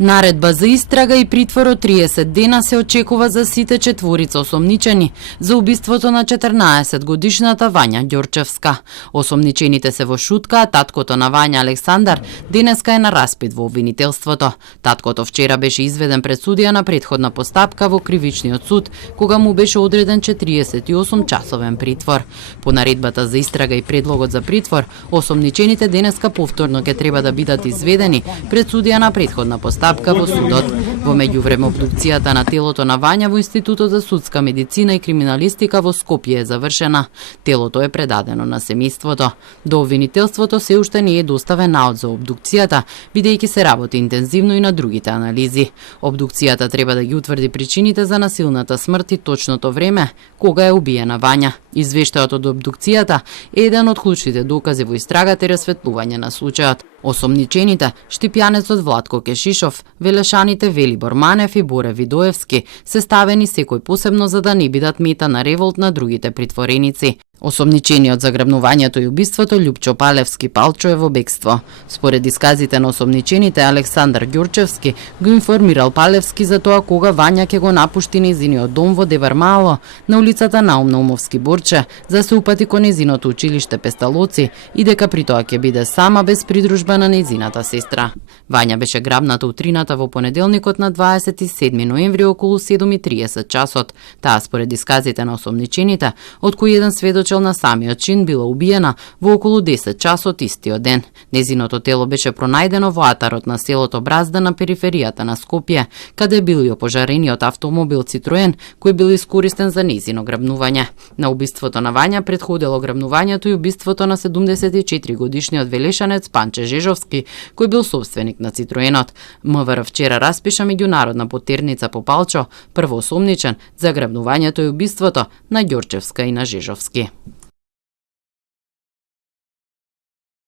Наредба за истрага и притвор од 30 дена се очекува за сите четворица осомничени за убиството на 14-годишната Вања Ѓорчевска. Осомничените се во шутка, а таткото на Вања Александар денеска е на распит во обвинителството. Таткото вчера беше изведен пред судија на претходна постапка во кривичниот суд, кога му беше одреден 48-часовен притвор. По наредбата за истрага и предлогот за притвор, осомничените денеска повторно ќе треба да бидат изведени пред судија на претходна постапка во судот. Во меѓувреме обдукцијата на телото на Вања во Институтот за судска медицина и криминалистика во Скопје е завршена. Телото е предадено на семејството. До обвинителството се уште не е доставен наод за обдукцијата, бидејќи се работи интензивно и на другите анализи. Обдукцијата треба да ги утврди причините за насилната смрт и точното време кога е убиена Вања. Извештајот од обдукцијата е еден од клучните докази во истрагата и расветлување на случајот. Осомничените, штипјанецот Владко Кешишов, велешаните Велибор Манев и Боре Видоевски, се ставени секој посебно за да не бидат мета на револт на другите притвореници. Осомничениот за грабнувањето и убиството Љупчо Палевски Палчо е во бегство. Според исказите на осомничените, Александар Ѓорчевски го информирал Палевски за тоа кога Вања ќе го напушти нејзиниот дом во Девар Мало на улицата Наум Наумовски Борче за да се упати кон нејзиното училиште Песталоци и дека при тоа ќе биде сама без придружба на нејзината сестра. Вања беше грабната утрината во понеделникот на 27 ноември околу 7:30 часот. Таа според исказите на осомничените, од кои еден сведочел на самиот чин била убиена во околу 10 часот истиот ден. Незиното тело беше пронајдено во атарот на селото Бразда на периферијата на Скопје, каде бил и опожарениот автомобил Цитроен, кој бил искористен за незино грабнување. На убиството на Вања претходело грабнувањето и убиството на 74-годишниот велешанец Панче Жежовски, кој бил собственик на Цитроенот. МВР вчера распиша меѓународна потерница по Палчо, првоосомничен за грабнувањето и убиството на Ѓорчевска и на Жежовски.